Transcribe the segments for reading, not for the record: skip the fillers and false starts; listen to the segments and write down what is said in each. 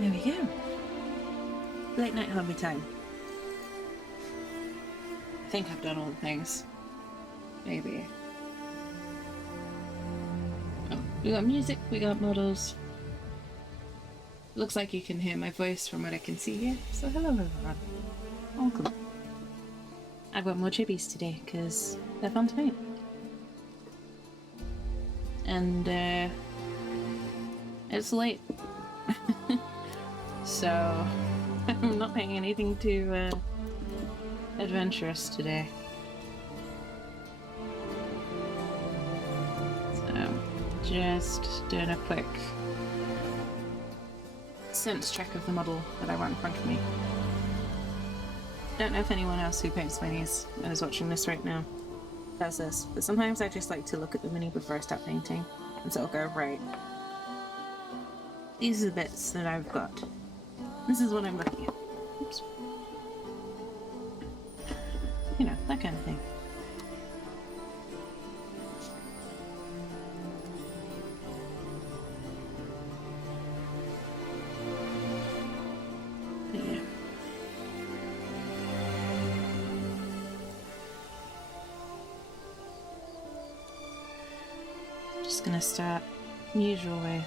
There we go. Late night hobby time. I think I've done all the things. Maybe. Oh, we got music, we got models. Looks like you can hear my voice from what I can see here. So hello everyone. Welcome. I've got more chibis today because they're fun to paint. And it's late. So I'm not painting anything too adventurous today. So just doing a quick sense check of the model that I want in front of me. Don't know if anyone else who paints minis and is watching this right now does this, but sometimes I just like to look at the mini before I start painting and sort of go, right, these are the bits that I've got. This is what I'm looking at. Oops. You know, that kind of thing. But yeah. Just gonna start usual way.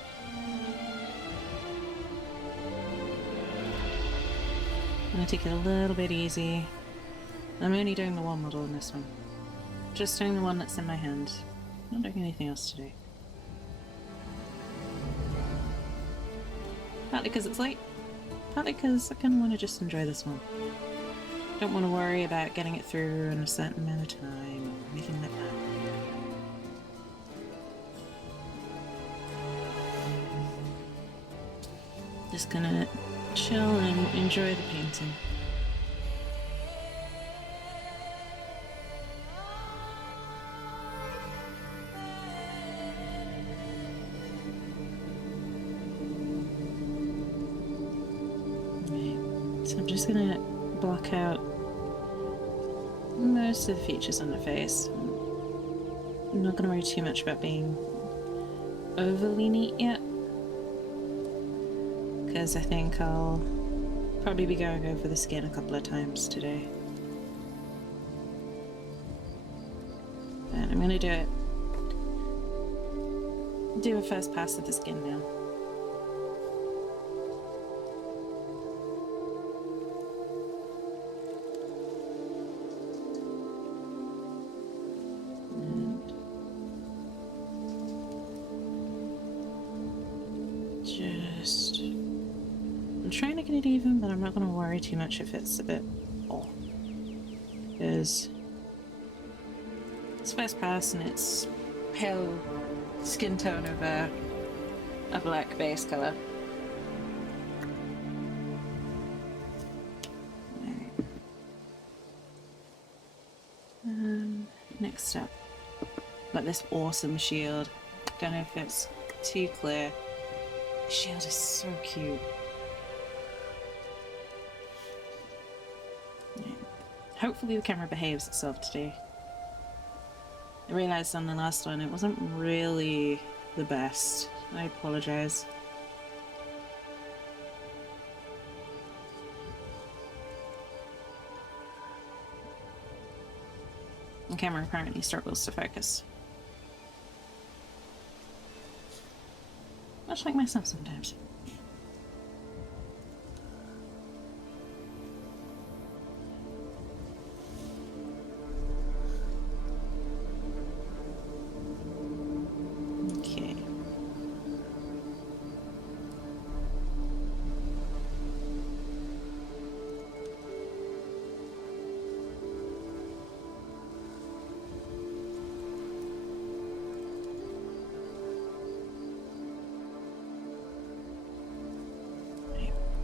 I'm gonna take it a little bit easy. I'm only doing the one model in this one. Just doing the one that's in my hand. Not doing anything else today. Partly because it's late, partly because I kind of want to just enjoy this one. Don't want to worry about getting it through in a certain amount of time or anything like that. Just gonna chill and enjoy the painting. Right. So I'm just gonna block out most of the features on the face. I'm not gonna worry too much about being overly neat yet, because I think I'll probably be going over the skin a couple of times today. But I'm gonna do a first pass of the skin now. And just... I'm trying to get it even, but I'm not going to worry too much if it's a bit off. Because it's first pass and it's pale skin tone of a black base color. Next up, got this awesome shield. Don't know if it's too clear. The shield is so cute. Hopefully the camera behaves itself today. I realised on the last one it wasn't really the best. I apologise. The camera apparently struggles to focus. Much like myself sometimes. Okay.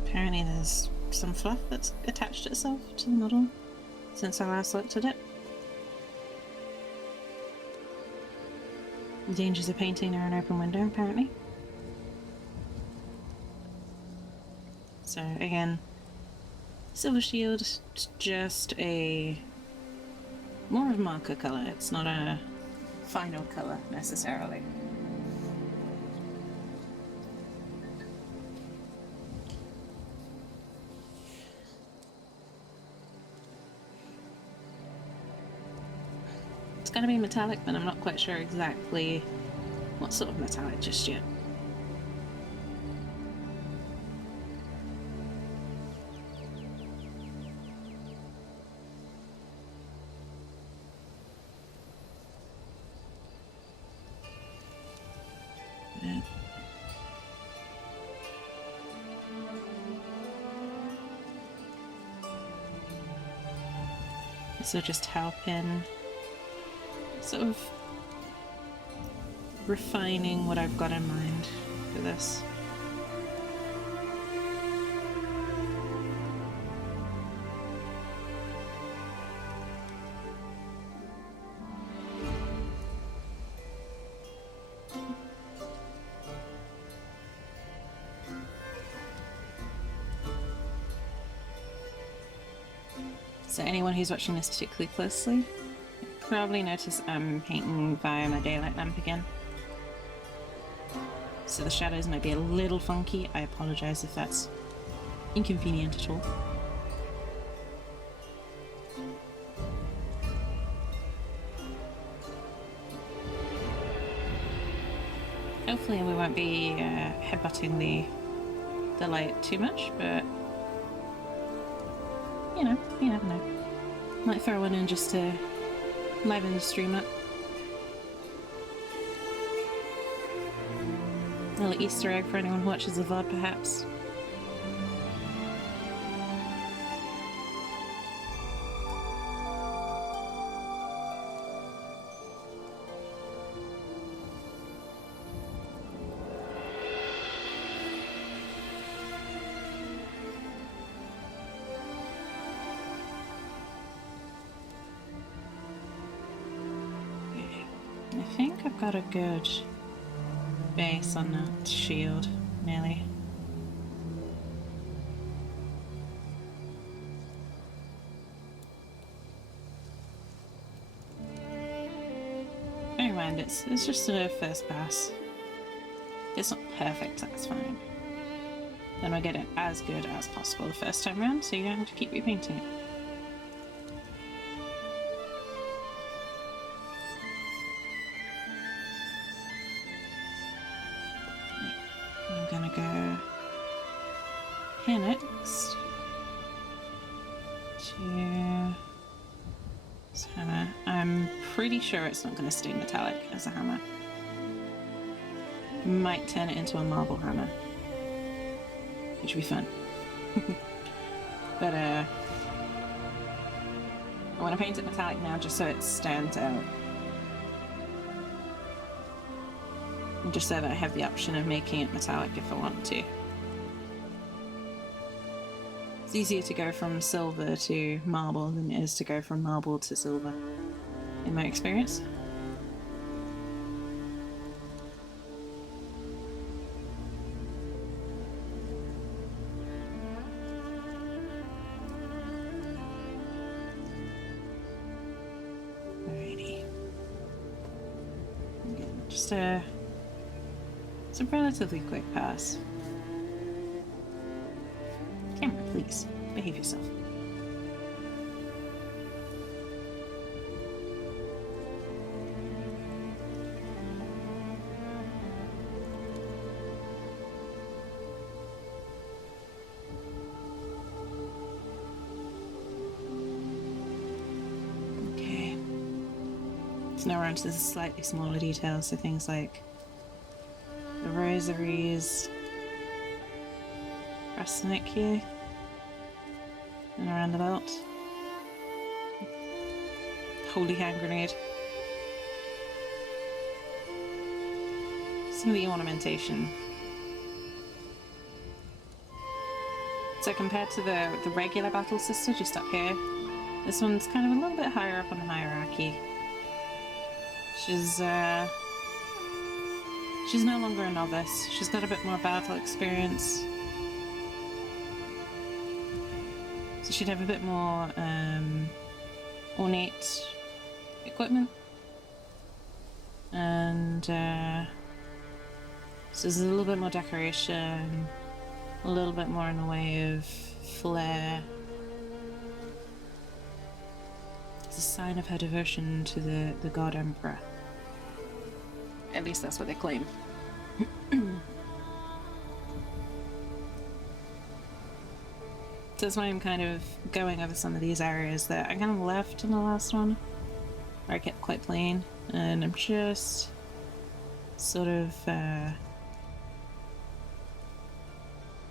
Apparently there's some fluff that's attached itself to the model since I last looked at it. The dangers of painting near an open window, apparently. So again, silver shield, just a more of a marker colour. It's not a final colour necessarily. It's going to be metallic, but I'm not quite sure exactly what sort of metallic just yet. This will just help in sort of refining what I've got in mind for this. So anyone who's watching this particularly closely probably notice I'm painting via my daylight lamp again. So the shadows might be a little funky. I apologise if that's inconvenient at all. Hopefully we won't be headbutting the light too much, but you know, you never know. Might throw one in just to liven the stream up. A little Easter egg for anyone who watches the VOD, perhaps. I think I've got a good base on that shield, nearly. Bear in mind, it's just a first pass. It's not perfect, that's fine. Then we'll get it as good as possible the first time around, so you don't have to keep repainting it. Next to this hammer. I'm pretty sure it's not going to stay metallic as a hammer. Might turn it into a marble hammer, which would be fun. But I want to paint it metallic now just so it stands out. And just so that I have the option of making it metallic if I want to. It's easier to go from silver to marble than it is to go from marble to silver, in my experience. Alrighty. Just it's a relatively quick pass. Camera, please. Behave yourself. Okay. So now we're on to the slightly smaller details, so things like the rosaries across the neck here and around the belt. Holy hand grenade. Some of the ornamentation. So compared to the regular battle sister just up here, this one's kind of a little bit higher up on the hierarchy. She's no longer a novice. She's got a bit more battle experience. So she'd have a bit more ornate equipment. And so there's a little bit more decoration, a little bit more in the way of flair. There's a sign of her devotion to the god emperor. At least that's what they claim. So that's why I'm kind of going over some of these areas that I kind of left in the last one, where I kept quite plain, and I'm just sort of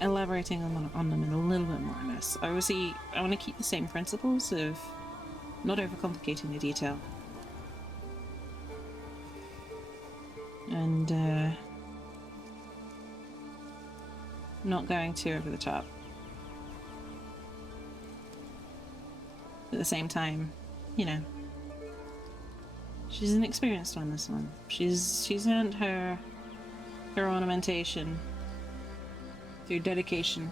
elaborating on them in a little bit more on this. Obviously, I want to keep the same principles of not overcomplicating the detail. And not going too over the top. At the same time, you know, she's an experienced on this one. She's earned her ornamentation through dedication.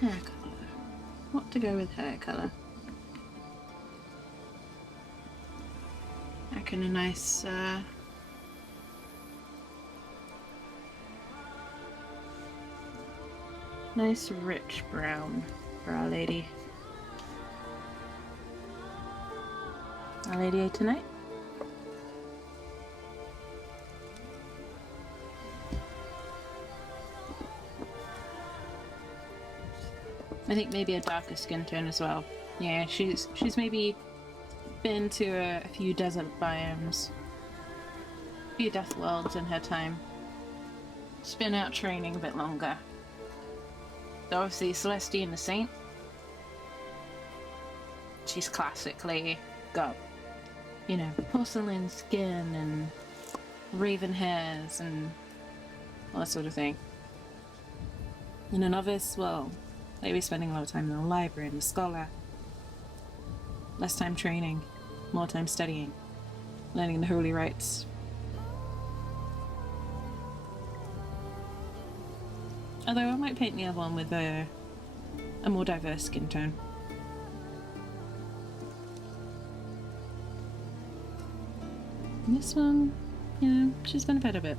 Hair colour. What to go with hair colour? I reckon a nice nice rich brown for Our Lady. Our Lady tonight. I think maybe a darker skin tone as well. Yeah, she's maybe been to a few desert biomes, a few death worlds in her time. She's been out training a bit longer. So obviously Celestian the Saint, she's classically got, you know, porcelain skin and raven hairs and all that sort of thing. And a novice, well, they'd be spending a lot of time in the library and the scholar. Less time training, more time studying, learning the holy rites. Although I might paint the other one with a more diverse skin tone. And this one, you know, she's been a better bit.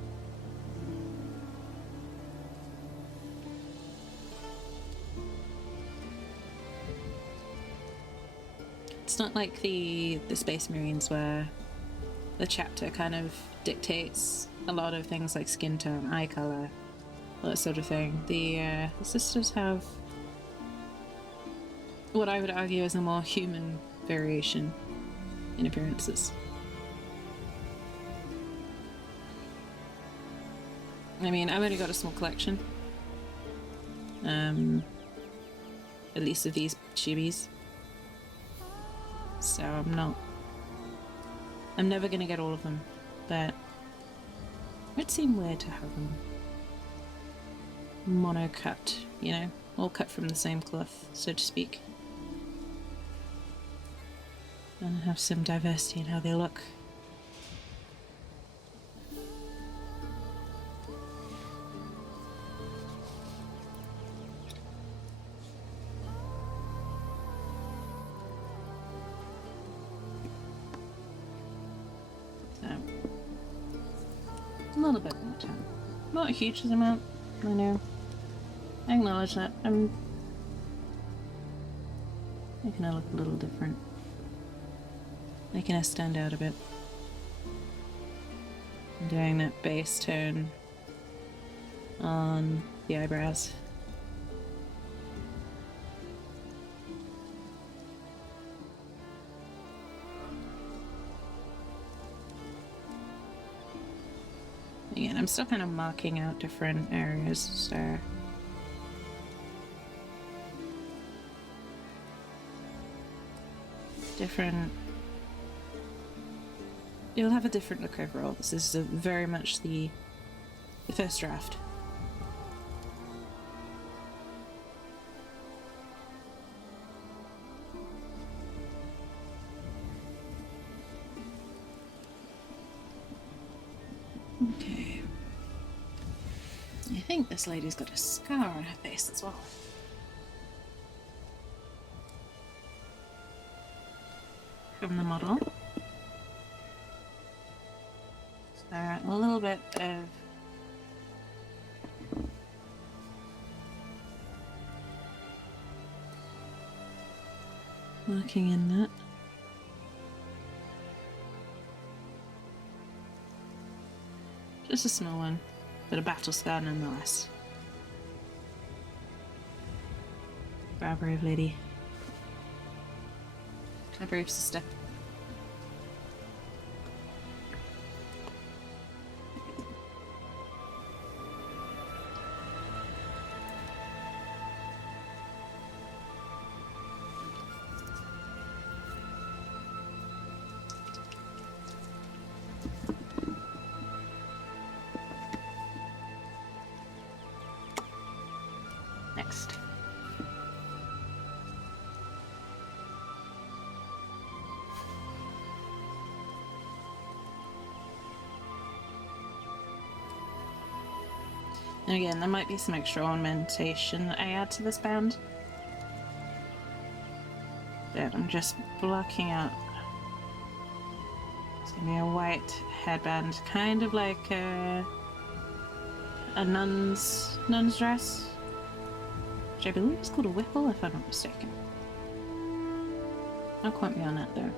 It's not like the Space Marines where the chapter kind of dictates a lot of things like skin tone, eye color, all that sort of thing. The sisters have what I would argue is a more human variation in appearances. I mean, I've only got a small collection. At least of these chibis. So I'm never gonna get all of them, but it would seem weird to have them mono-cut, you know, all cut from the same cloth, so to speak. And have some diversity in how they look. A little bit more time. Not a huge amount, I know. I acknowledge that. I'm making it look a little different. Making it stand out a bit. I'm doing that base tone on the eyebrows. Again, I'm still kind of marking out different areas, so different. You'll have a different look overall. This is very much the first draft. I think this lady's got a scar on her face as well. From the model. So a little bit of marking in that. Just a small one, but a battle scar nonetheless. Our brave lady. My brave sister. Next. And again, there might be some extra ornamentation that I add to this band. But I'm just blocking out. It's gonna be a white headband, kind of like a nun's dress, which I believe is called a whipple, if I'm not mistaken. Don't quote me on that though.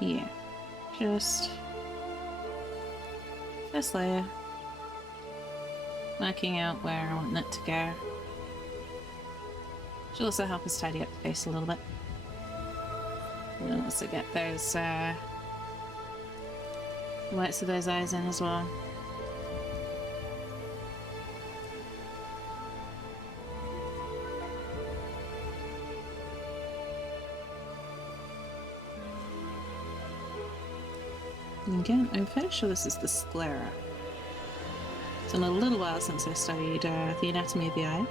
Yeah, just first layer, marking out where I want that to go. Should also help us tidy up the face a little bit. And we'll also get those whites of those eyes in as well. Again, I'm fairly sure this is the sclera. It's been a little while since I studied the anatomy of the eye.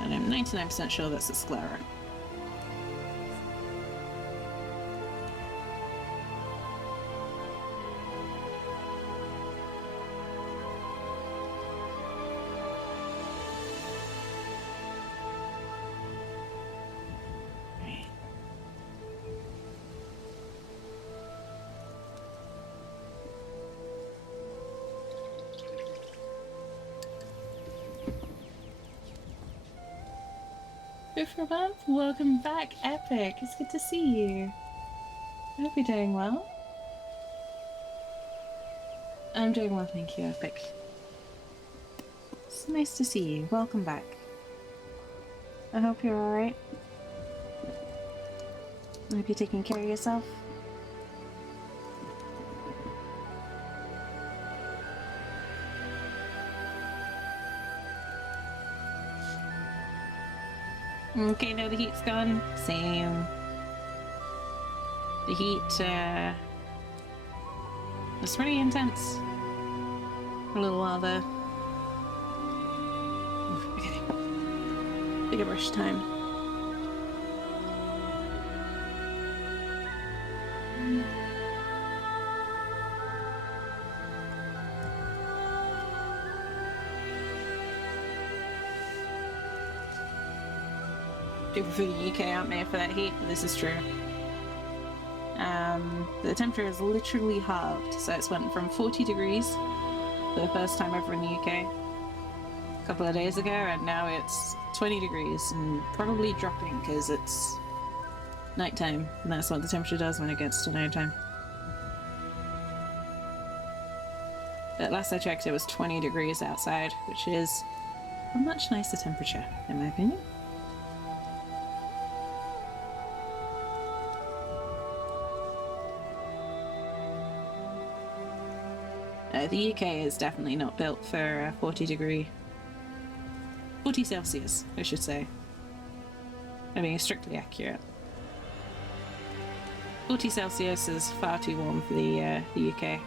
And I'm 99% sure that's the sclera. For a month. Welcome back, Epic. It's good to see you. I hope you're doing well. I'm doing well, thank you, Epic. It's nice to see you. Welcome back. I hope you're alright. I hope you're taking care of yourself. Okay, now the heat's gone. Same. The heat, was pretty intense for a little while there. Okay. Bigger brush time. People from the UK aren't made for that heat, but this is true. The temperature has literally halved, so it's went from 40 degrees for the first time ever in the UK a couple of days ago, and now it's 20 degrees and probably dropping because it's nighttime, and that's what the temperature does when it gets to nighttime. But last I checked, it was 20 degrees outside, which is a much nicer temperature, in my opinion. The UK is definitely not built for 40 Celsius, I should say. I'm being strictly accurate. 40 Celsius is far too warm for the UK.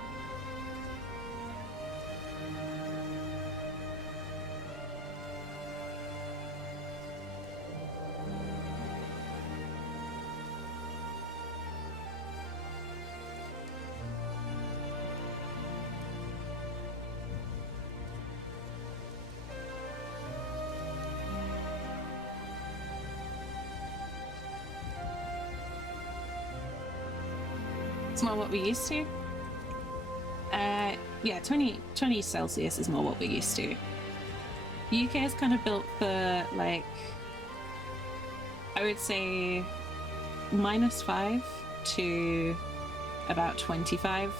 It's more what we're used to. Yeah, 20 Celsius is more what we're used to. The UK is kind of built for, like, I would say -5 to about 25.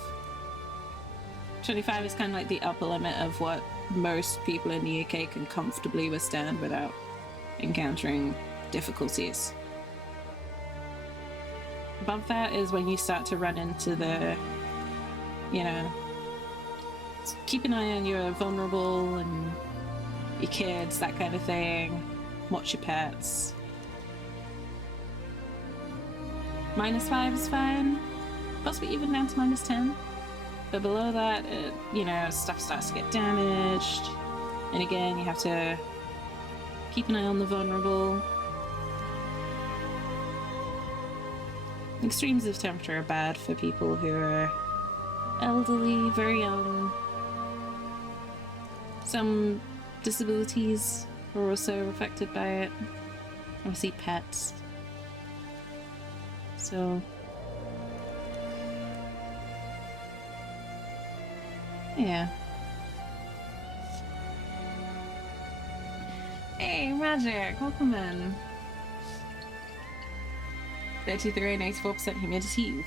25 is kind of like the upper limit of what most people in the UK can comfortably withstand without encountering difficulties. Above that is when you start to run into the, you know, keep an eye on your vulnerable and your kids, that kind of thing. Watch your pets. -5 is fine, possibly even down to -10. But below that, you know, stuff starts to get damaged. And again, you have to keep an eye on the vulnerable. Extremes of temperature are bad for people who are elderly, very young. Some disabilities are also affected by it. Obviously pets. So yeah. Hey, Magic, welcome in. 33 and 84% humidity.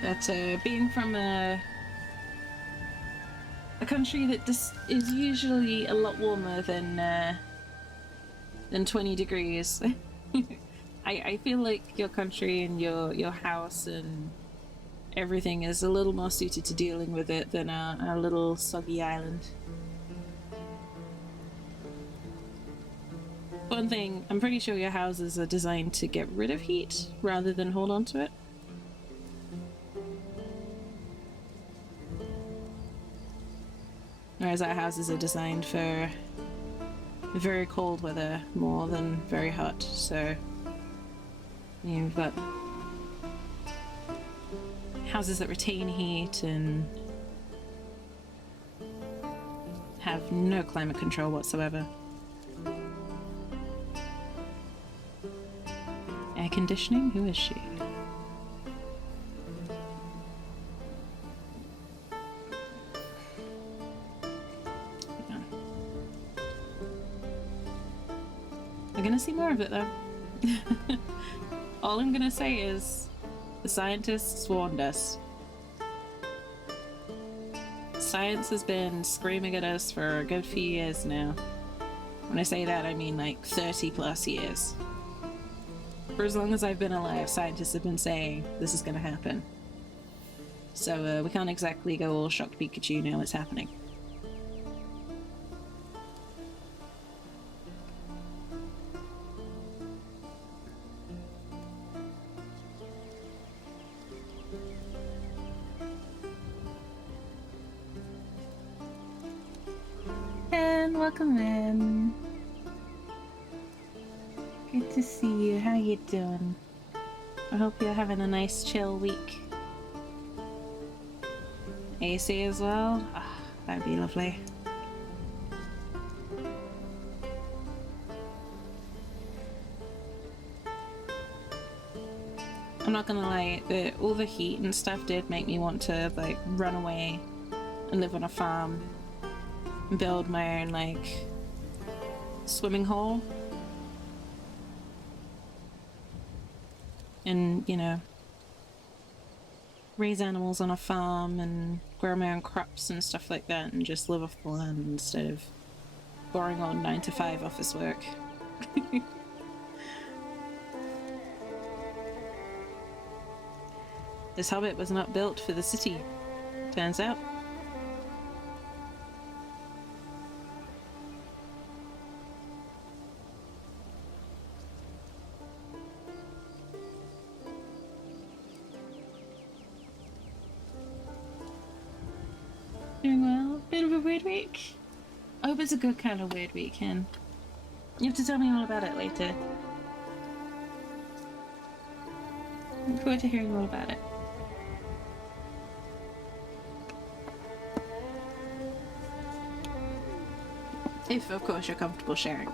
But being from a country that is usually a lot warmer than 20 degrees, I feel like your country and your house and everything is a little more suited to dealing with it than our little soggy island. One thing, I'm pretty sure your houses are designed to get rid of heat rather than hold on to it. Whereas our houses are designed for very cold weather more than very hot, so you've got houses that retain heat and have no climate control whatsoever. Air conditioning? Who is she? We're gonna see more of it though. All I'm gonna say is the scientists warned us. Science has been screaming at us for a good few years now. When I say that, I mean like 30 plus years. For as long as I've been alive, scientists have been saying this is going to happen. So we can't exactly go all shocked Pikachu now it's happening. And welcome in. Good to see you. How you doing? I hope you're having a nice chill week. AC as well? Oh, that'd be lovely. I'm not gonna lie, all the heat and stuff did make me want to like run away and live on a farm and build my own like swimming hole. And, you know, raise animals on a farm and grow my own crops and stuff like that and just live off the land instead of boring on 9-to-5 office work. This hobbit was not built for the city, turns out. Doing well. Bit of a weird week. I hope it's a good kind of weird week, Ken. You have to tell me all about it later. Look forward to hearing all about it. If, of course, you're comfortable sharing.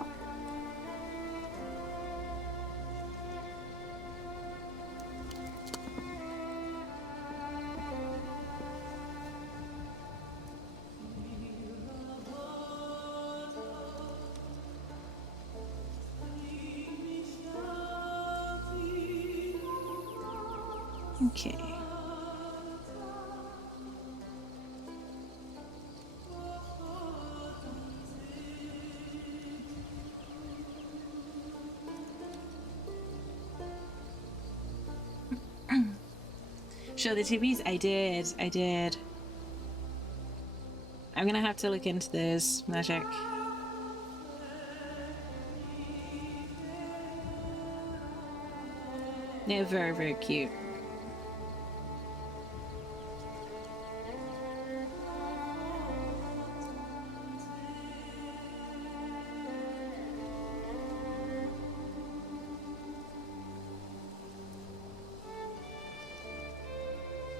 Okay. Show the chibis? I did. I'm gonna have to look into this magic. They're very, very cute.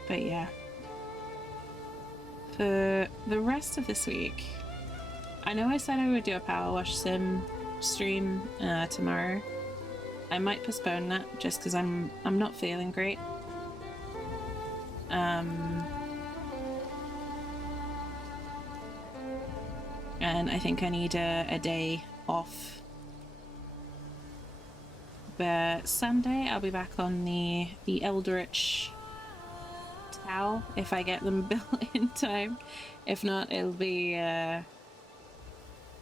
But yeah, for the rest of this week, I know I said I would do a power wash sim stream tomorrow. I might postpone that just because I'm not feeling great. And I think I need a day off. But Sunday I'll be back on the Eldritch Towel if I get them built in time. If not, it'll be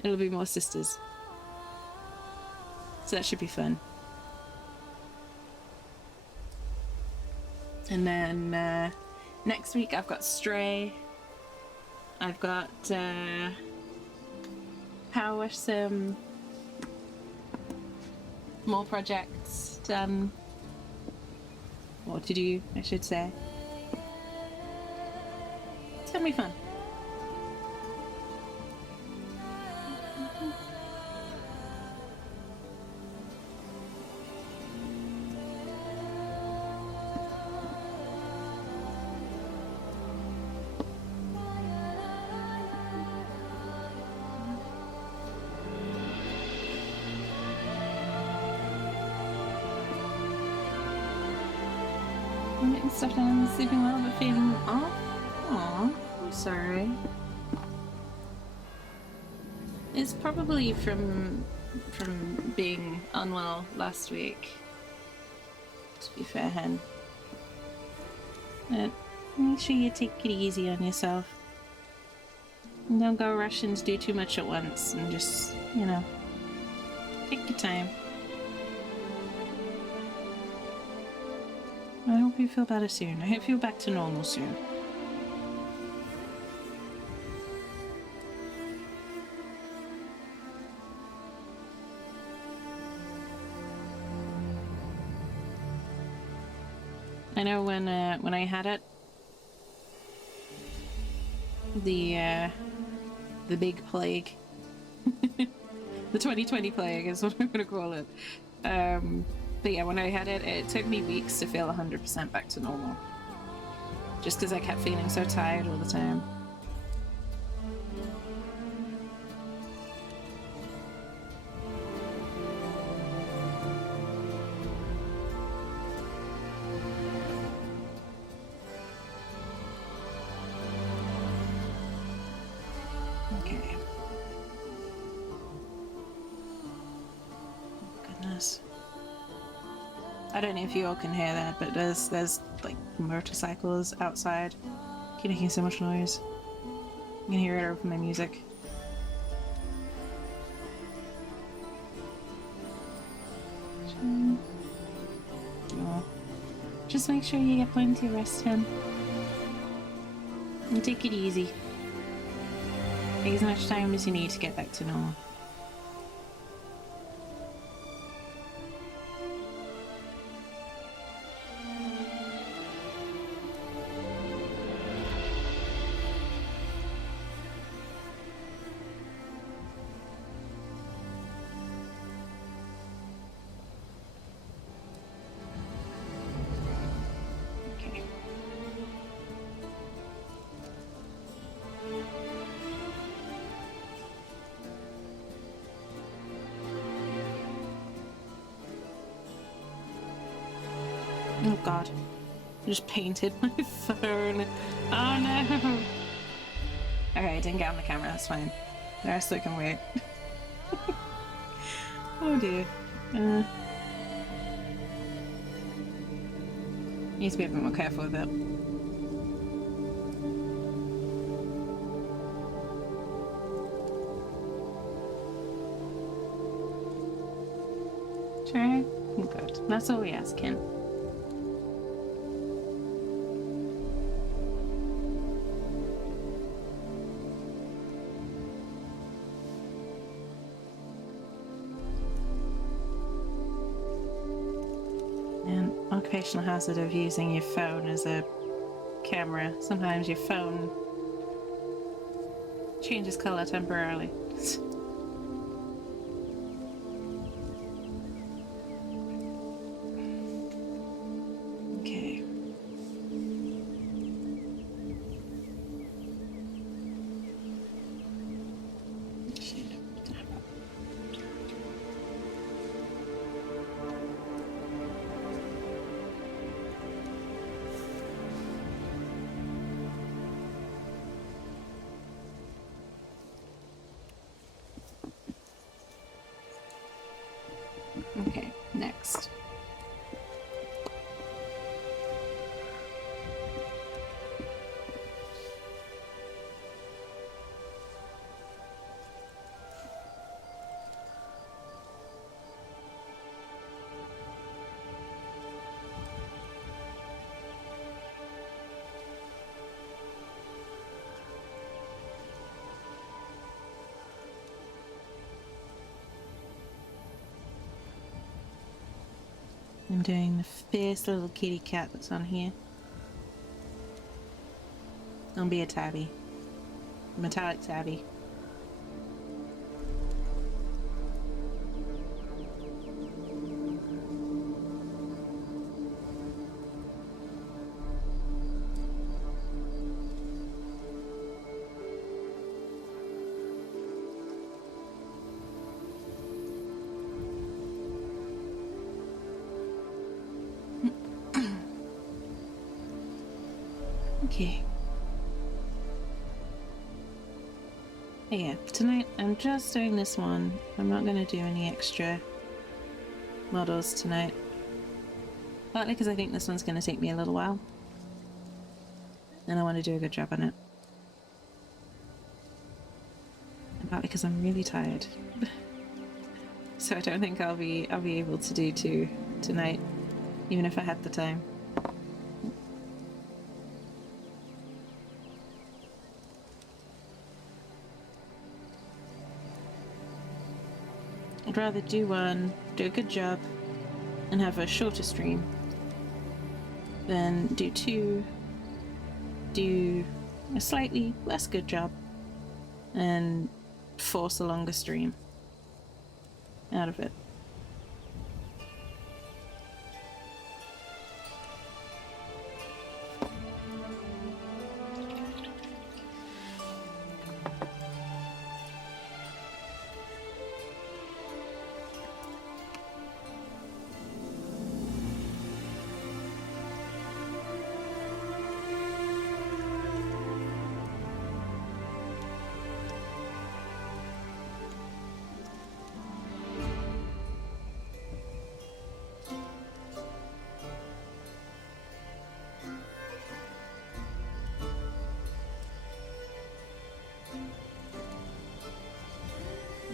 more sisters. So that should be fun. And then next week I've got Stray. I've got Power Wash Sim. More projects done. More to do, I should say. It's gonna be fun. I'm getting stuff done, sleeping well, but feeling off. Aww, I'm sorry. It's probably from being unwell last week. To be fair, hen. But make sure you take it easy on yourself. And don't go rushing to do too much at once, and just, you know, take your time. I hope you feel better soon. I hope you're back to normal soon. I know when I had it, the big plague, the 2020 plague is what I'm gonna call it. But yeah, when I had it, it took me weeks to feel 100% back to normal. Just because I kept feeling so tired all the time. Okay. Goodness. I don't know if you all can hear that, but there's like motorcycles outside. Keep making so much noise. You can hear it over my music. Oh. Just make sure you get plenty of rest, Hen. And take it easy. Take as much time as you need to get back to normal. Oh god. I just painted my phone. Oh no! Okay, I didn't get on the camera, that's fine. The rest of it can wait. Oh dear. Need to be a bit more careful with it. Try? Good. That's all we ask him. And occupational hazard of using your phone as a camera. Sometimes your phone changes color temporarily. Okay. Okay, next. I'm doing the fierce little kitty cat that's on here. Don't be a tabby. Metallic tabby. Okay. Yeah, tonight I'm just doing this one. I'm not going to do any extra models tonight. Partly because I think this one's going to take me a little while. And I want to do a good job on it. And partly because I'm really tired. So I don't think I'll be able to do two tonight, even if I had the time. I'd rather do one, do a good job, and have a shorter stream than do two, do a slightly less good job, and force a longer stream out of it.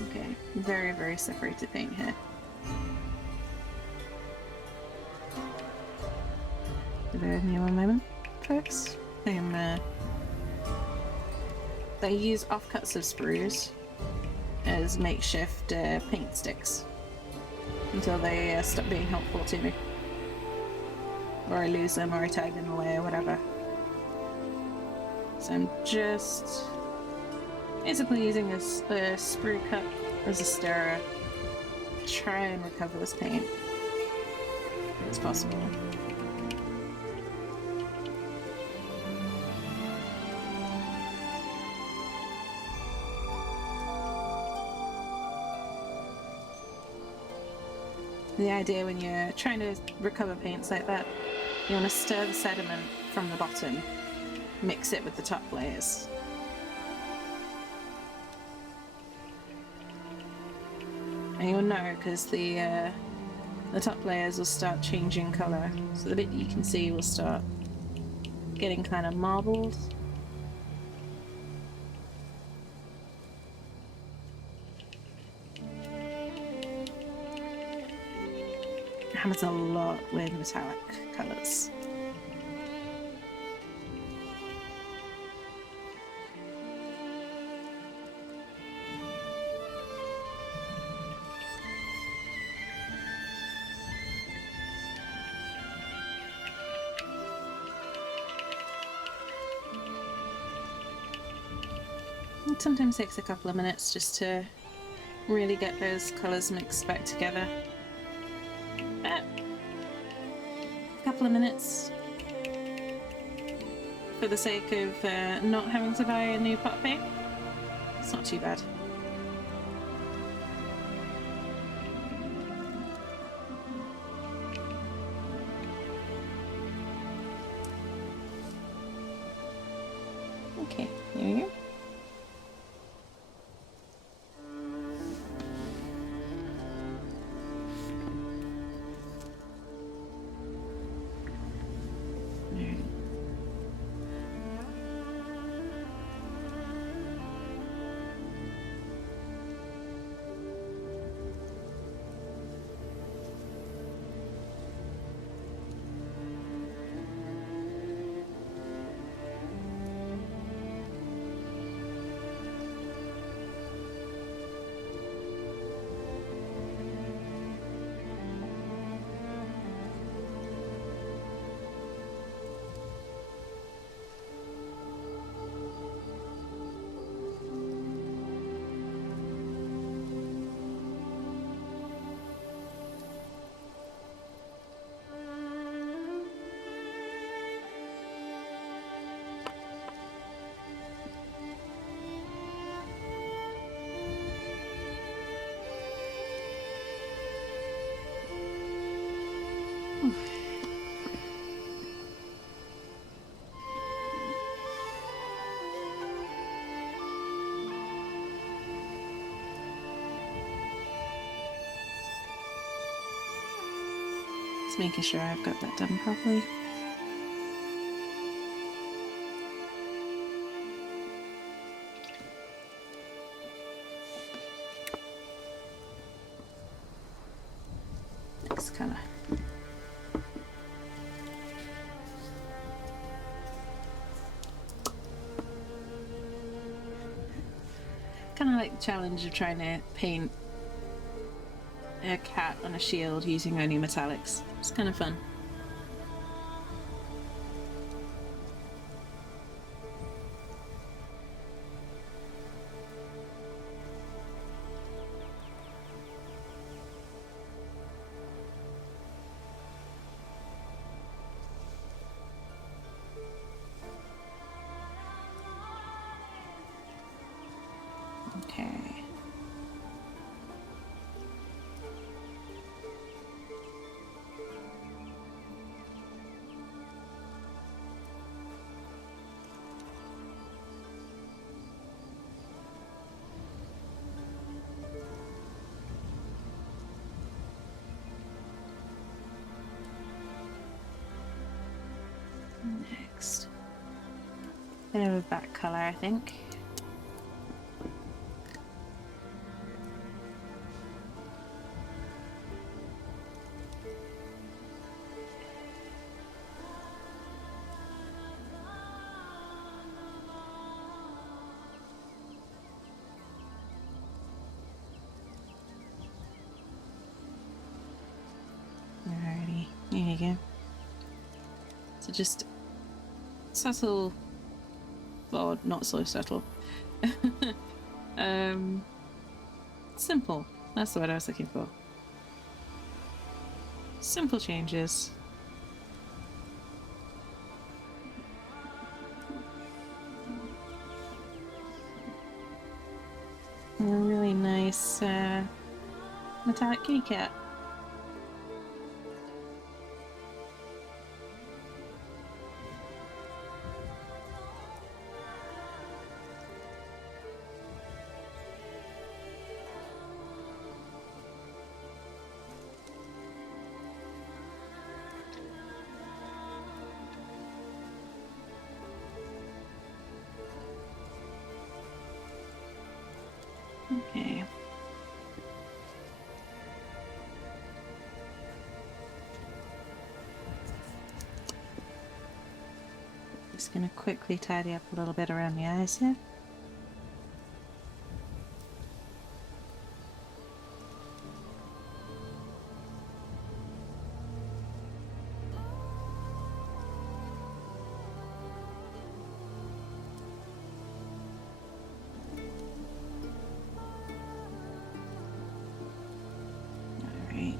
Okay, very, very separated paint here. Bear with me one moment, folks. They use offcuts of sprues as makeshift paint sticks until they stop being helpful to me. Or I lose them, or I tag them away, or whatever. So I'm just basically using a sprue cup as a stirrer to try and recover this paint if it's possible. the idea when you're trying to recover paints like that, you want to stir the sediment from the bottom, mix it with the top layers. And you'll know because the top layers will start changing colour, so the bit that you can see will start getting kind of marbled. It happens a lot with metallic colours. It sometimes takes a couple of minutes just to really get those colours mixed back together. But a couple of minutes for the sake of not having to buy a new pot paint, it's not too bad. Okay, here we go. Just making sure I've got that done properly. Next colour. Kind of like the challenge of trying to paint a cat on a shield using only metallics. It's kind of fun. Okay. Next. Bit of a back colour, I think. Alrighty, here you go. So just subtle, or not so subtle. Simple. That's the word I was looking for. Simple changes. A really nice metallic kitty cat. Just gonna quickly tidy up a little bit around the eyes here. Alright.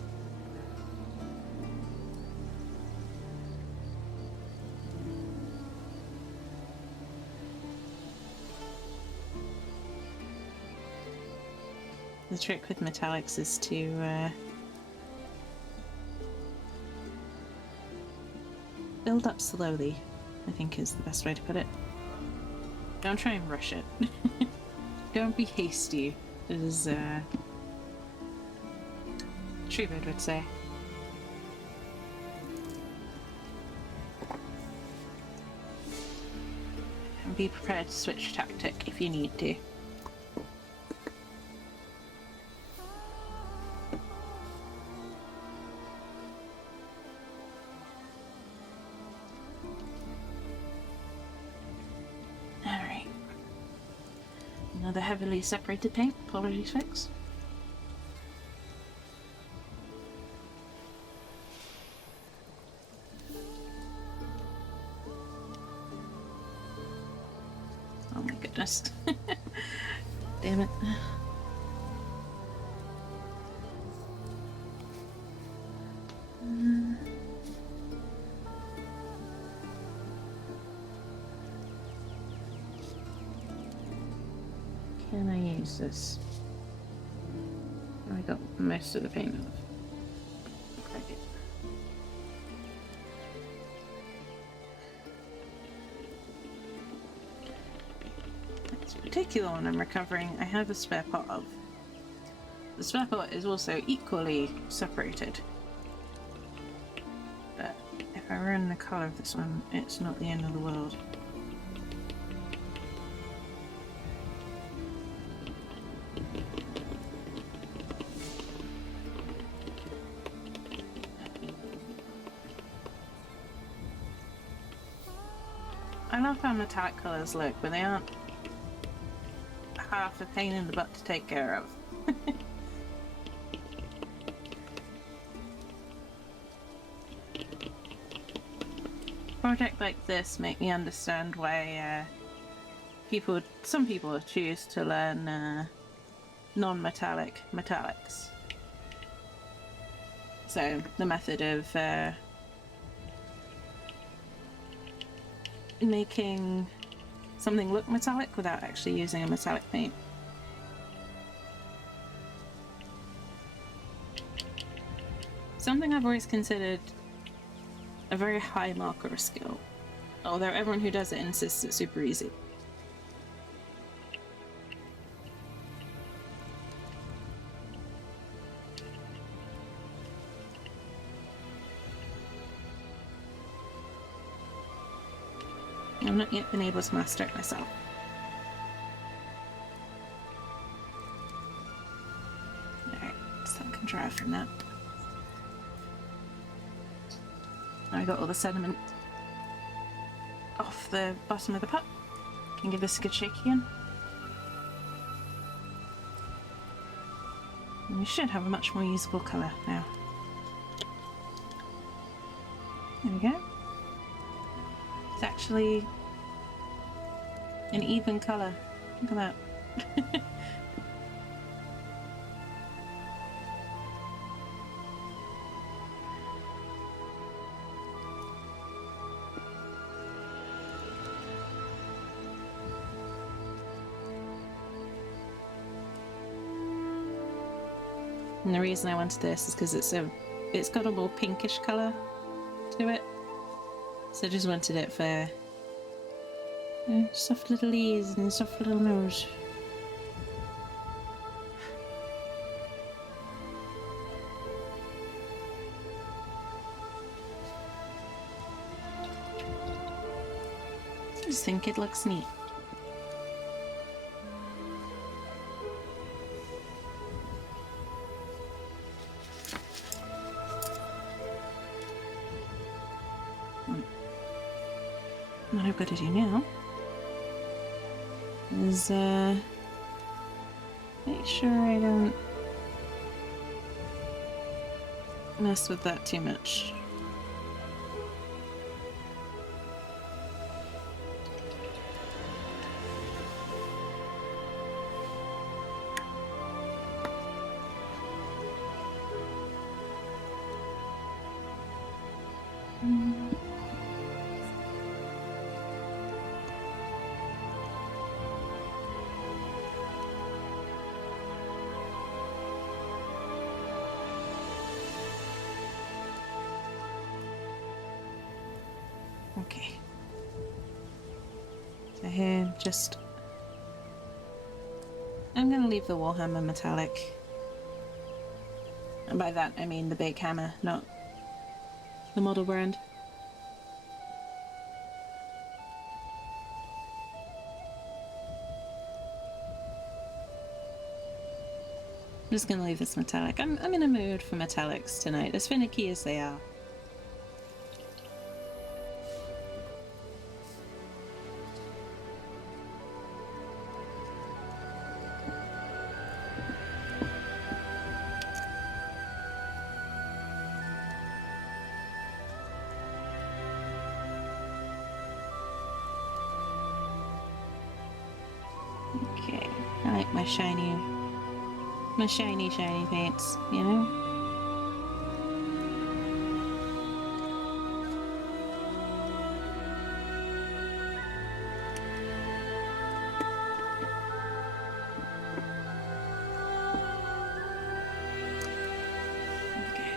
The trick with metallics is to build up slowly, I think is the best way to put it. Don't try and rush it. Don't be hasty, as Treebird would say. And be prepared to switch tactic if you need to. Another heavily separated paint. Apologies, folks. Oh my goodness. Damn it. Can I use this? I got most of the paint off. Okay. This particular one I'm recovering, I have a spare pot of. The spare pot is also equally separated. But if I ruin the colour of this one, it's not the end of the world. I love how metallic colours look, but they aren't half a pain in the butt to take care of. Project like this make me understand why some people choose to learn non-metallic metallics. So the method of making something look metallic without actually using a metallic paint. Something I've always considered a very high marker skill, although everyone who does it insists it's super easy. I've not yet been able to master it myself. Alright, so I can dry from that. I got all the sediment off the bottom of the pot. Can give this a good shake again. And we should have a much more usable colour now. There we go. It's actually an even colour. Look at that. And the reason I wanted this is because it's got a more pinkish colour to it. So I just wanted it for soft little ears and soft little nose. I just think it looks neat. what I've got to do now is make sure I don't mess with that too much. Okay. So here, just... I'm gonna leave the Warhammer metallic. And by that, I mean the big hammer, not the model brand. I'm just gonna leave this metallic. I'm in a mood for metallics tonight, as finicky as they are. Okay, I like my shiny paints, you know? Okay.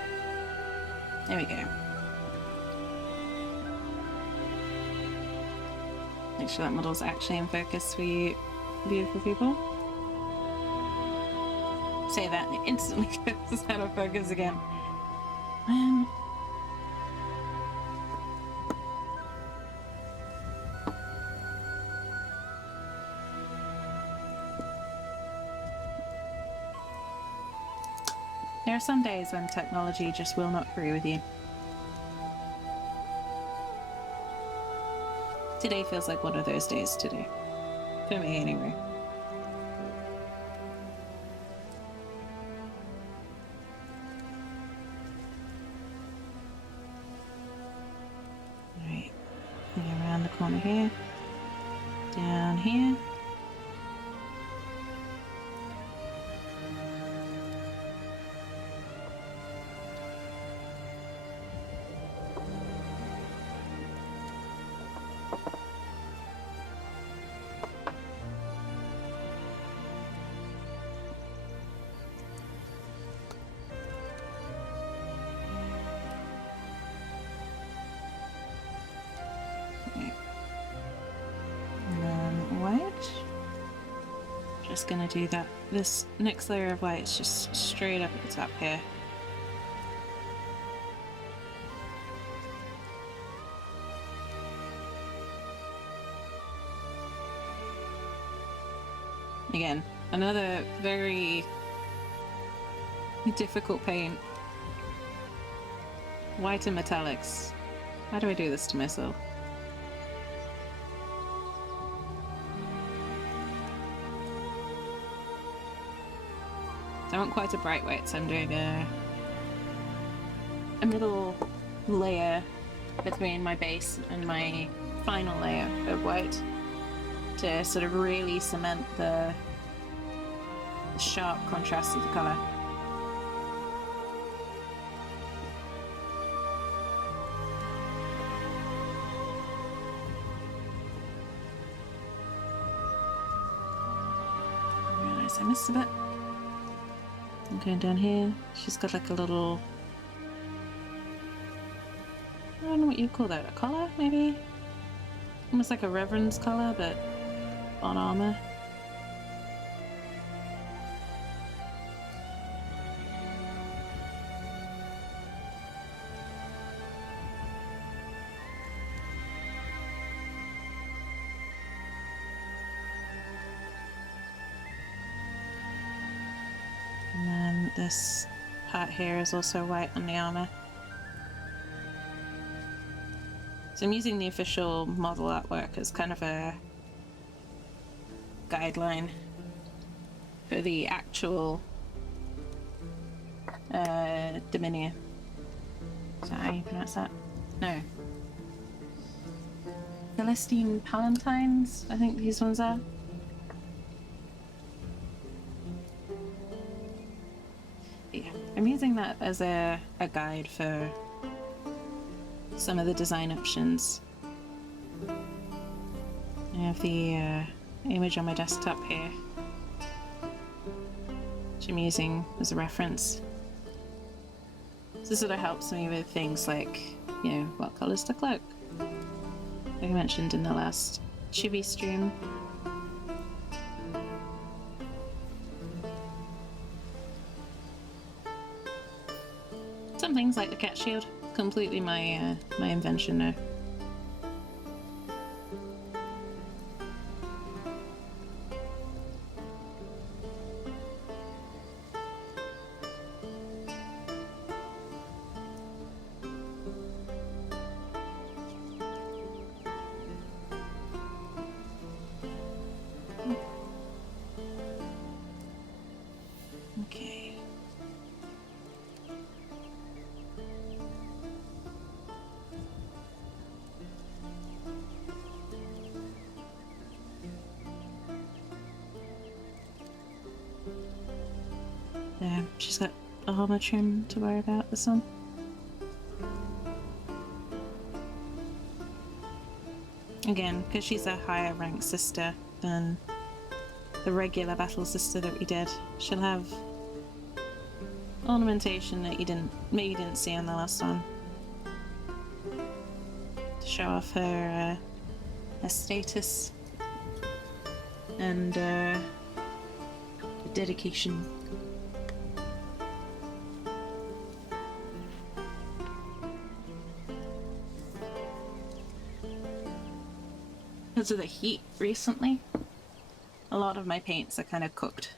There we go. Make sure that model's actually in focus for you beautiful people. Say that and it instantly goes out of focus again. There are some days when technology just will not agree with you. Today feels like one of those days today. For me, anyway. Alright. Around the corner here. Down here. Just gonna do that. This next layer of white is just straight up at the top here. Again, another very difficult paint. White and metallics. How do I do this to myself? I want quite a bright white, so I'm doing a middle layer between my base and my final layer of white to sort of really cement the sharp contrast of the colour. I realise I missed a bit. I'm going down here. She's got like a little... I don't know what you'd call that. A collar, maybe? Almost like a reverend's collar, but on armor. And then this part here is also white on the armor. So I'm using the official model artwork as kind of a guideline for the actual Dominia. Is that how you pronounce that? No. Celestian Palantines, I think these ones are. But yeah, I'm using that as a guide for some of the design options. I have the image on my desktop here, which I'm using as a reference. This sort of helps me with things like, you know, what colour's the cloak? Like I mentioned in the last chibi stream. Some things like the cat shield, completely my my invention now. Okay. There, she's got a armor trim to worry about, this one. Again, because she's a higher ranked sister than the regular battle sister that we did, she'll have ornamentation that maybe didn't see on the last one, to show off her status and dedication. Because of the heat recently, a lot of my paints are kind of cooked.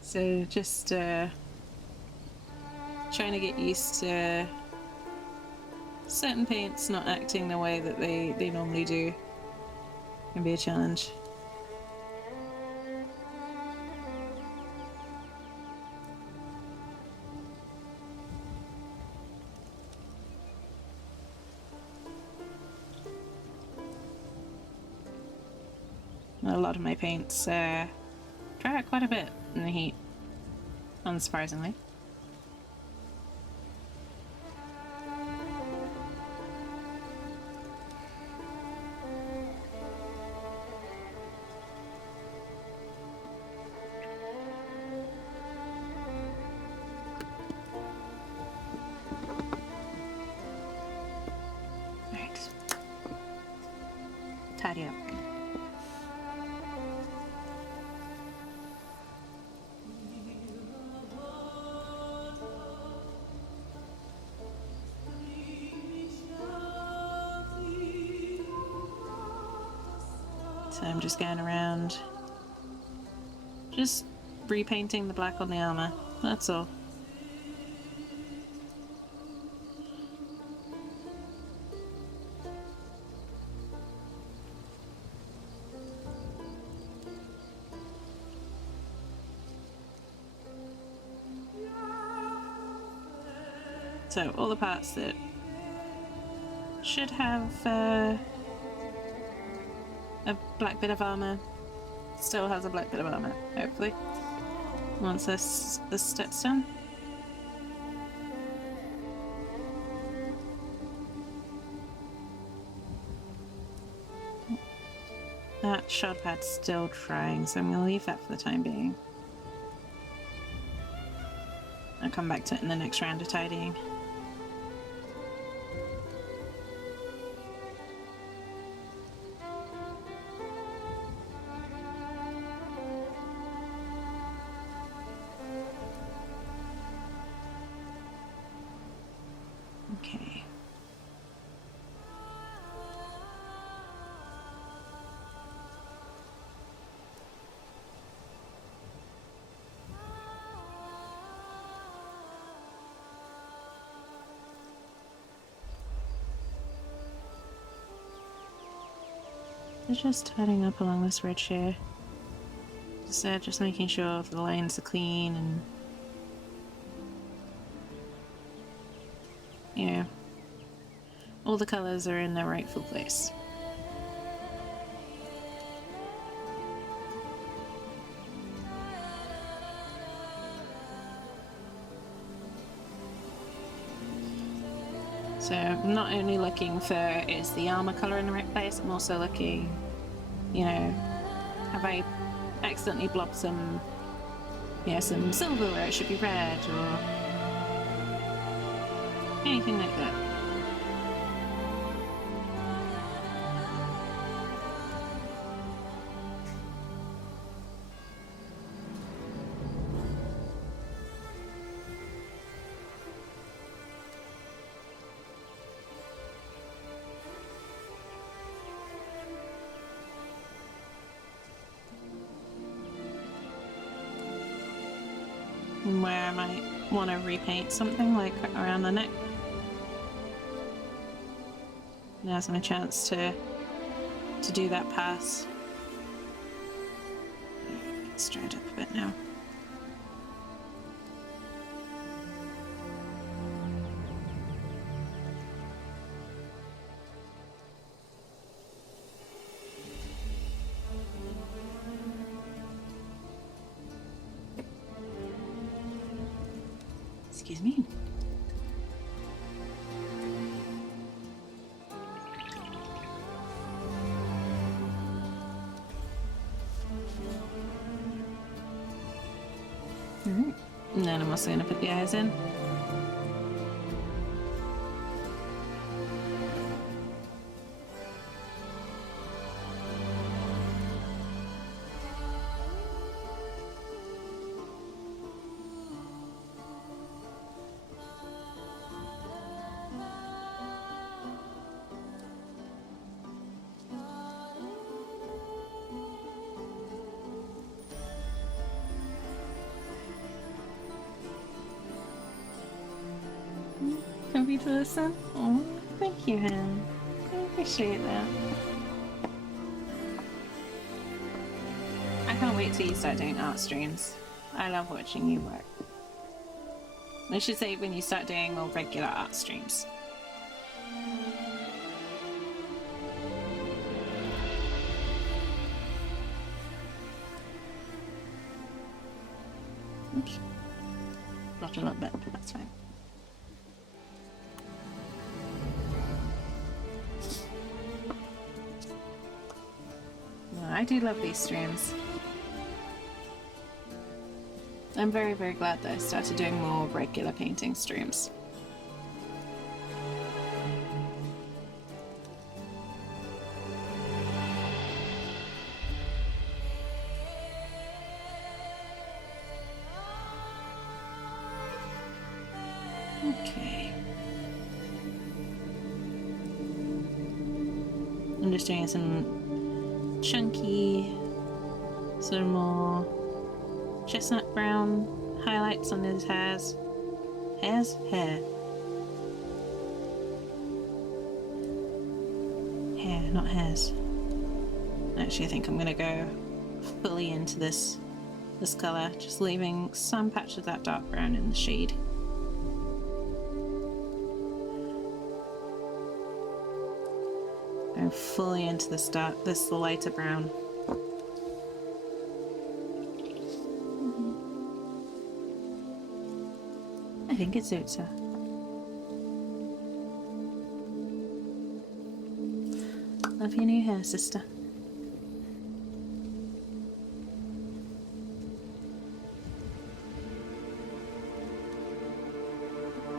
So just trying to get used to certain paints not acting the way that they normally do can be a challenge. A lot of my paints dry out quite a bit in the heat, unsurprisingly. Right. Tidy up. So I'm just going around, just repainting the black on the armor, that's all. So all the parts that should have a black bit of armor still has a black bit of armor, hopefully, once this step's done. That shard pad's still drying, so I'm going to leave that for the time being. I'll come back to it in the next round of tidying. Okay. So just tidying up along this ridge here. Just making sure the lines are clean and, you know, all the colours are in their rightful place. So I'm not only looking for is the armor colour in the right place, I'm also looking, you know, have I accidentally blobbed some, you know, some silver where it should be red or anything like that. Where I might want to repaint something like around the neck. Now's my chance to do that pass. Straight up a bit now. Excuse me. Alright. And then I'm also going to put the eyes in. Comfy to listen? Oh, thank you, Han. I appreciate that. I can't wait till you start doing art streams. I love watching you work. I should say when you start doing more regular art streams. Oops. Not a little bit, but that's fine. I do love these streams. I'm very, very glad that I started doing more regular painting streams. Okay. I'm just doing some chunky, sort of more chestnut brown highlights on his hairs. Hair. Hair, not hairs. Actually, I think I'm gonna go fully into this color, just leaving some patch of that dark brown in the shade. Going fully into this lighter brown. I think it suits her. Love your new hair, sister.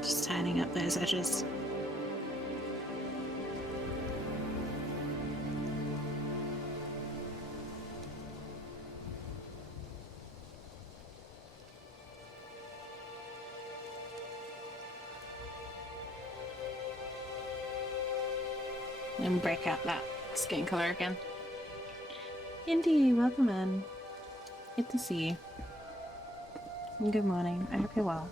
Just tidying up those edges. And break out that skin color again. Indy, welcome in. Good to see you. And good morning. I hope you're well.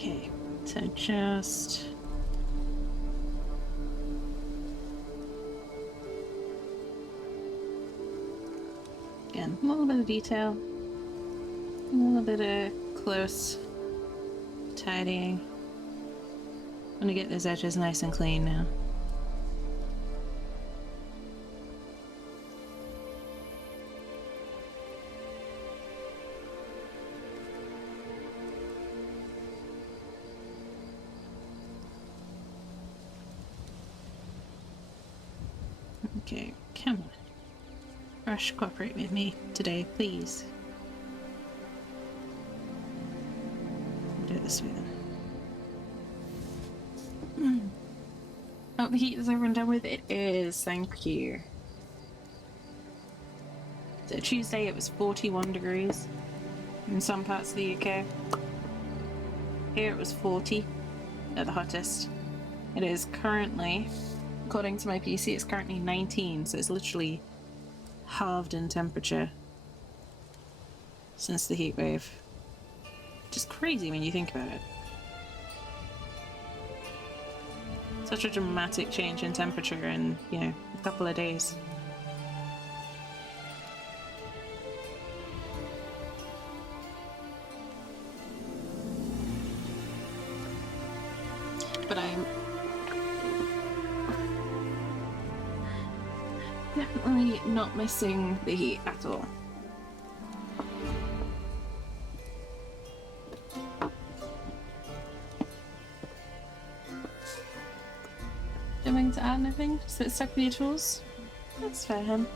Okay, so just... Again, a little bit of detail, a little bit of close tidying. I'm gonna get those edges nice and clean now. Okay, come on. Rush, cooperate with me today, please. Do it this way then. Oh, the heat is over and done with? It is, thank you. So Tuesday it was 41 degrees in some parts of the UK. Here it was 40 at the hottest. It is currently, according to my PC, it's currently 19, so it's literally halved in temperature since the heat wave. Just crazy when you think about it. Such a dramatic change in temperature in, you know, a couple of days. But I'm definitely not missing the heat at all. Doing to add anything? Just a bit stuck with your tools? That's fair, hun.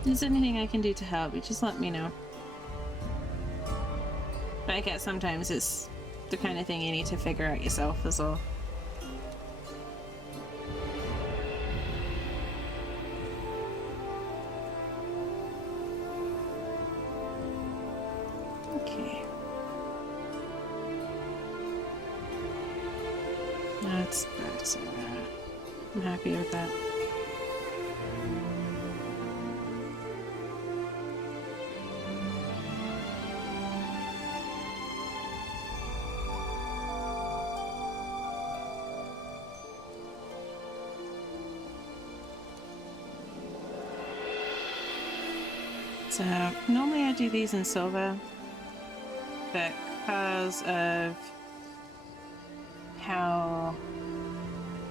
If there's anything I can do to help, you just let me know. But I guess sometimes it's the kind of thing you need to figure out yourself as well. Okay. That's I'm happy with that. So normally I do these in silver, but because of how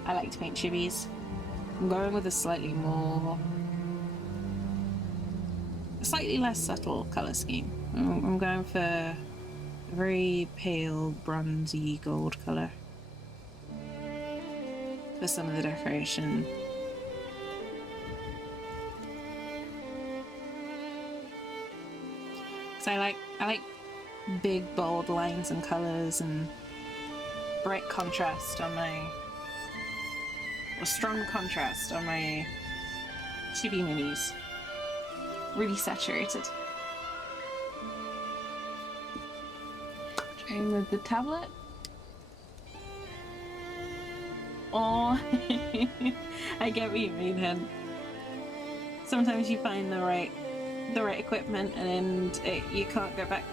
I like to paint chibis, I'm going with a slightly less subtle colour scheme. I'm going for a very pale bronzy gold colour for some of the decoration. So I like big bold lines and colours and bright contrast on my, or strong contrast on my chibi minis. Really saturated. Trying with the tablet. Oh, I get what you mean, Hen. Sometimes you find the right equipment and you can't go back.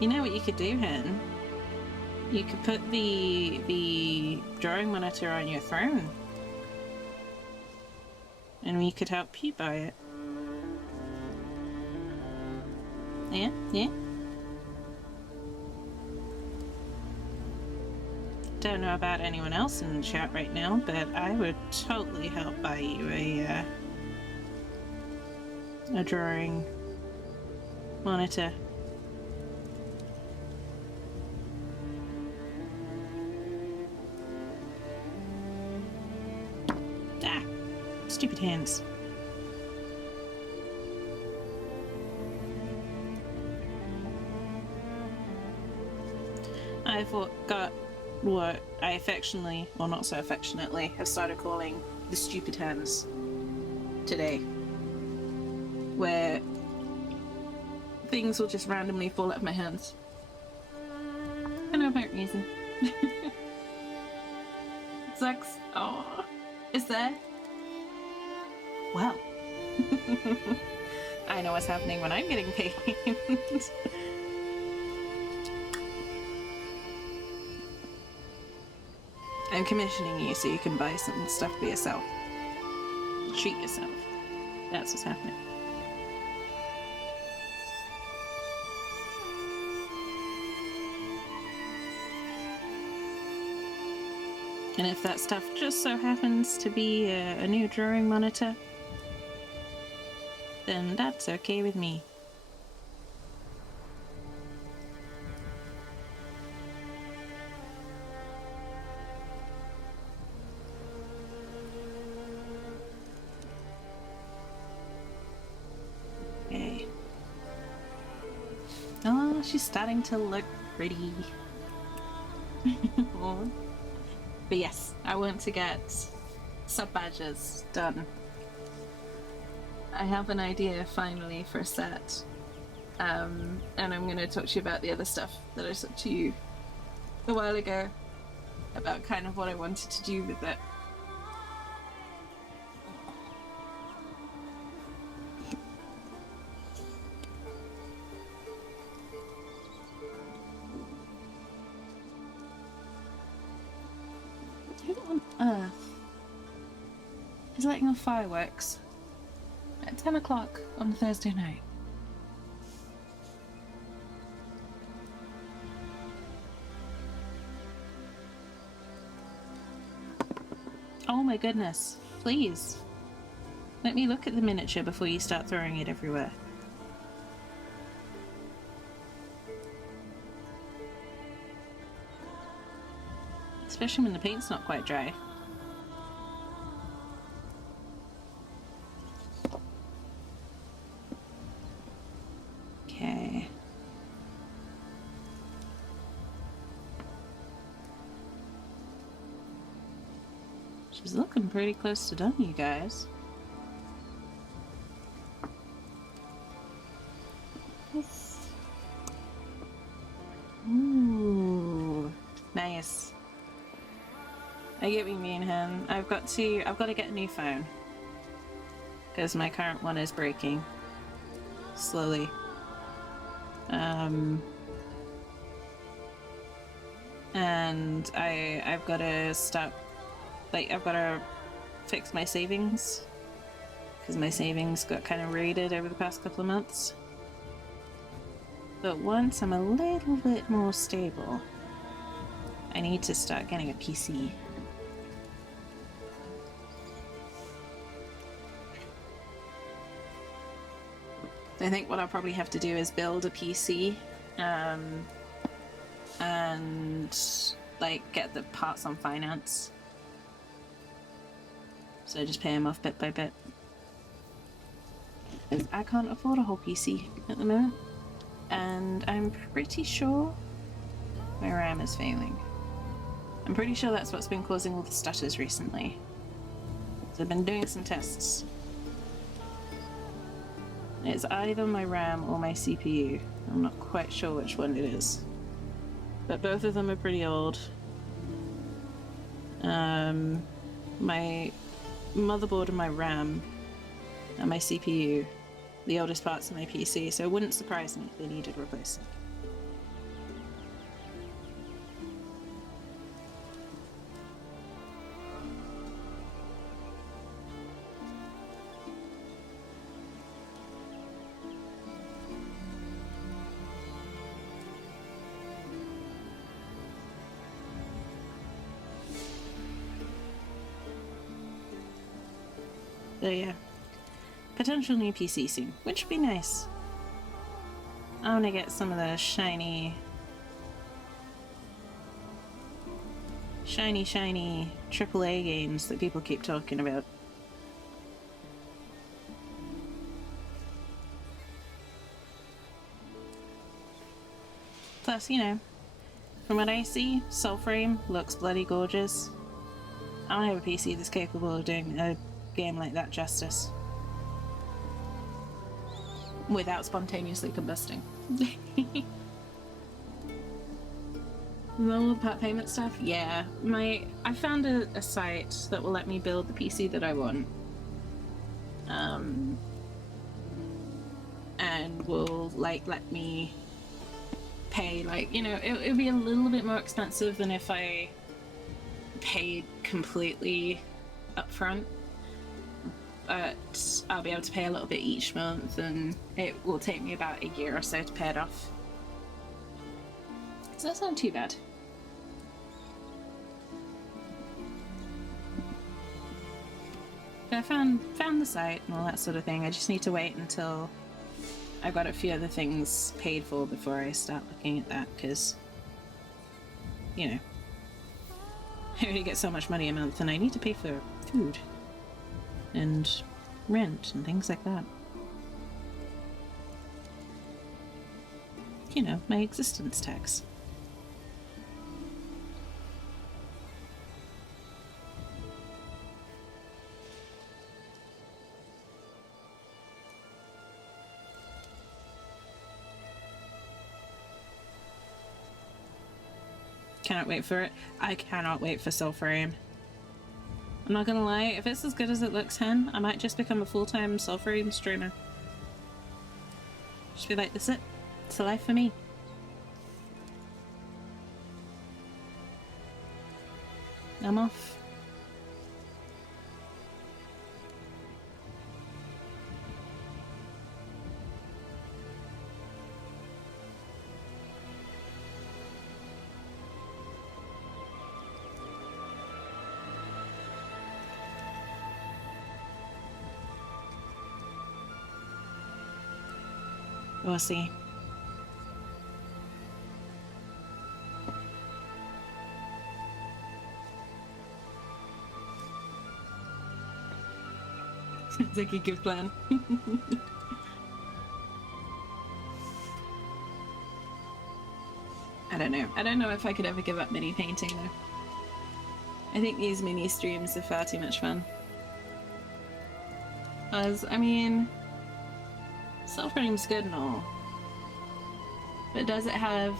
You know what you could do, Hen? You could put the drawing monitor on your throne, and we could help you buy it. Yeah, yeah. Don't know about anyone else in the chat right now, but I would totally help buy you a drawing monitor. Ah, stupid hands. I got what I affectionately, or not so affectionately, have started calling the stupid hands today, where things will just randomly fall out of my hands. no apparent reason. Sucks. Oh, is there? Well, I know what's happening when I'm getting paid. I'm commissioning you so you can buy some stuff for yourself. Treat yourself. That's what's happening. And if that stuff just so happens to be a new drawing monitor, then that's okay with me. Okay. Oh, she's starting to look pretty. But yes, I want to get sub-badges done. I have an idea finally for a set. And I'm going to talk to you about the other stuff that I said to you a while ago about kind of what I wanted to do with it. Who on earth is lighting off fireworks at 10 o'clock on a Thursday night? Oh my goodness, please. Let me look at the miniature before you start throwing it everywhere. Especially when the paint's not quite dry. Okay. She's looking pretty close to done, you guys. Ooh, nice. I get what you mean, hun. I've got to get a new phone because my current one is breaking slowly. And I've got to stop. Like, I've got to fix my savings because my savings got kind of raided over the past couple of months. But once I'm a little bit more stable, I need to start getting a PC. I think what I'll probably have to do is build a PC, and like get the parts on finance. So just pay them off bit by bit. Because I can't afford a whole PC at the moment. And I'm pretty sure my RAM is failing. I'm pretty sure that's what's been causing all the stutters recently. So I've been doing some tests. It's either my RAM or my CPU. I'm not quite sure which one it is. But both of them are pretty old. My motherboard and my RAM and my CPU, the oldest parts of my PC, so it wouldn't surprise me if they needed replacing. So yeah, potential new PC soon, which would be nice. I want to get some of the shiny AAA games that people keep talking about. Plus, you know, from what I see, Soulframe looks bloody gorgeous. I don't have a PC that's capable of doing a game like that justice. Without spontaneously combusting. Normal part payment stuff? Yeah. I found a site that will let me build the PC that I want. And will, like, let me pay, like, you know, it'll be a little bit more expensive than if I paid completely upfront. But I'll be able to pay a little bit each month, and it will take me about a year or so to pay it off. So that's not too bad. I found the site and all that sort of thing. I just need to wait until I've got a few other things paid for before I start looking at that, because, you know, I only get so much money a month and I need to pay for food and rent and things like that. You know, my existence tax. Cannot wait for it. I cannot wait for Soulframe. I'm not gonna lie, if it's as good as it looks, hen, I might just become a full-time Soulframe streamer. Just be like, this is it. It's the life for me. I'm off. We'll see. Sounds like a good plan. I don't know. I don't know if I could ever give up mini painting though. I think these mini streams are far too much fun. As, I mean, Soulframe's good and all, but does it have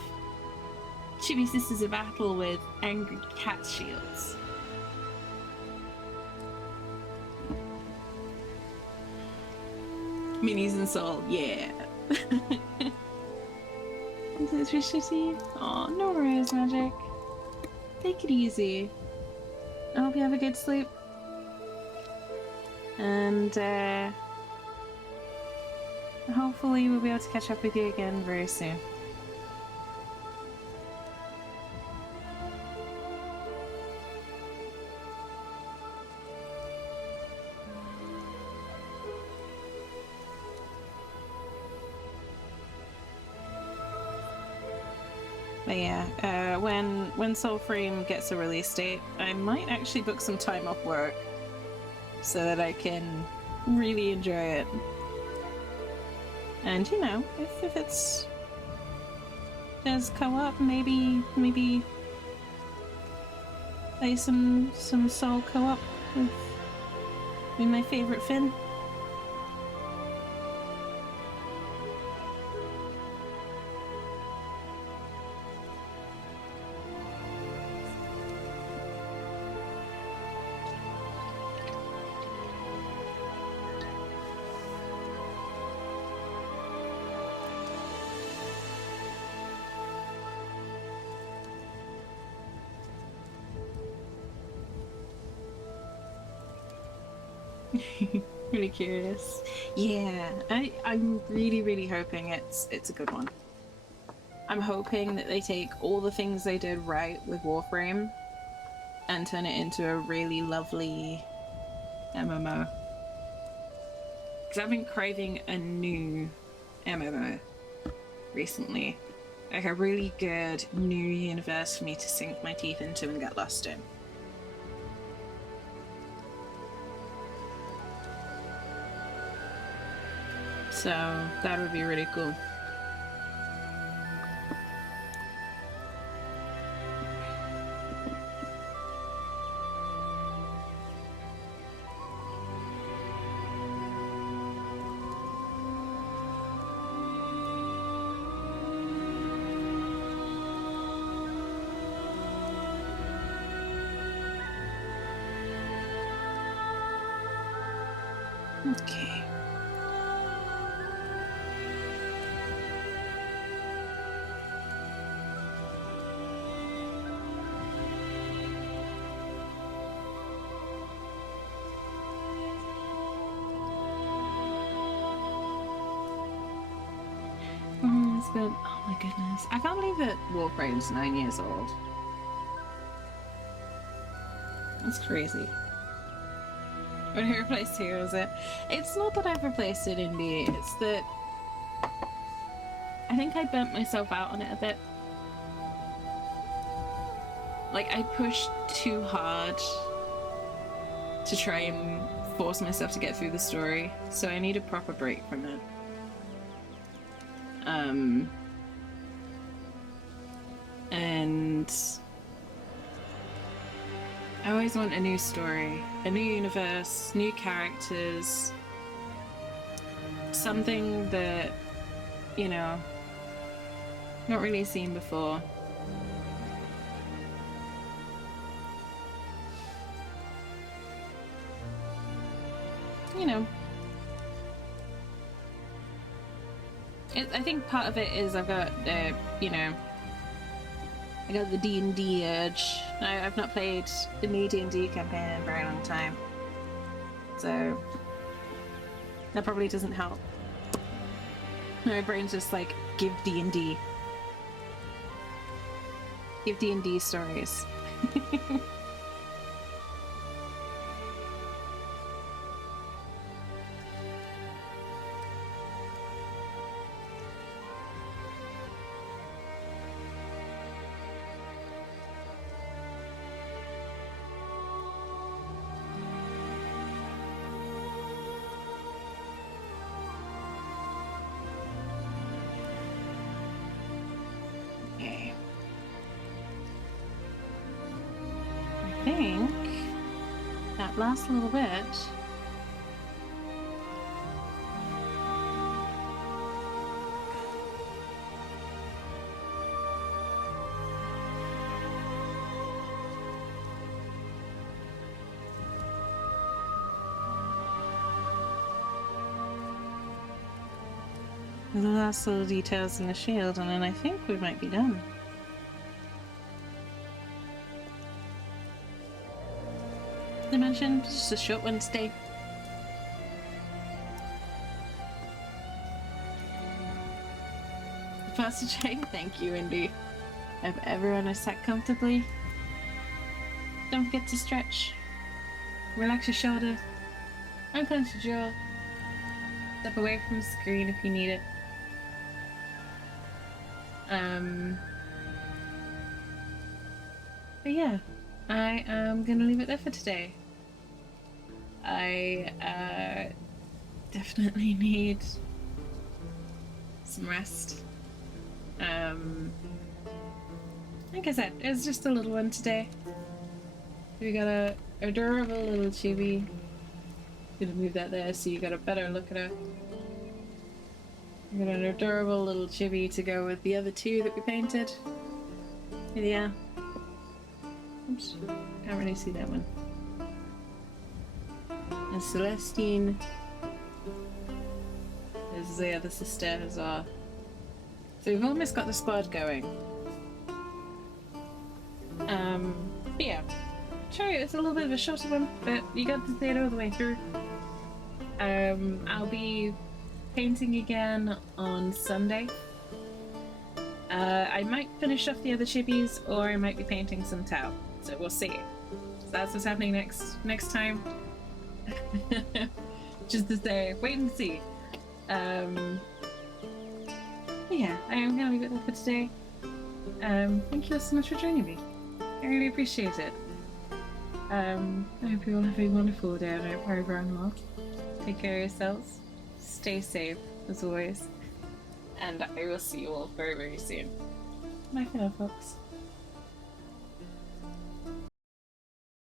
Chibi Sisters of Battle with angry cat shields? Minis and Soul, yeah. Is this for shitty? Aw, no worries, Magic. Take it easy. I hope you have a good sleep. And, hopefully we'll be able to catch up with you again very soon. But yeah, when Soulframe gets a release date, I might actually book some time off work so that I can really enjoy it. And you know, if it's does co-op, maybe play some Soul co-op with my favorite Finn. Really curious. Yeah, I'm really hoping it's a good one. I'm hoping that they take all the things they did right with Warframe and turn it into a really lovely MMO. Because I've been craving a new MMO recently. Like a really good new universe for me to sink my teeth into and get lost in. So that would be really cool. Okay. It's been, oh my goodness. I can't believe that Warframe's 9 years old. That's crazy. When I replaced Heroes, it's not that I've replaced it indie, it's that I think I burnt myself out on it a bit. Like, I pushed too hard to try and force myself to get through the story, so I need a proper break from it. And I always want a new story, a new universe, new characters, something that, you know, not really seen before. You know, I think part of it is I've got, you know, I got the D&D urge. I've not played the new D&D campaign in a very long time, so that probably doesn't help. My brain's just like, give D&D. Give D&D stories. I think that last little bit the last little details in the shield, and then I think we might be done. I mentioned just a short one today. Faster chain, thank you, Indy. Hope everyone is sat comfortably. Don't forget to stretch. Relax your shoulder. Unclench your jaw. Step away from the screen if you need it. But yeah, I am gonna leave it there for today. I definitely need some rest. Like I said, it's just a little one today. We got a adorable little chibi. Gonna move that there so you got a better look at her. We got an adorable little chibi to go with the other two that we painted. Yeah. Oops, can't really see that one. And Celestian. There's the other sister as well. So we've almost got the squad going. But yeah. Sorry, it's a little bit of a shorter one, but you got to see it all the way through. I'll be painting again on Sunday. I might finish off the other chibis, or I might be painting some Tau. So we'll see. So that's what's happening next time. Just to say, wait and see. But yeah, I am gonna leave it there for today. Thank you so much for joining me. I really appreciate it. I hope you all have a wonderful day. I hope everyone well. Take care of yourselves. Stay safe, as always. And I will see you all very, very soon. Bye for now, folks.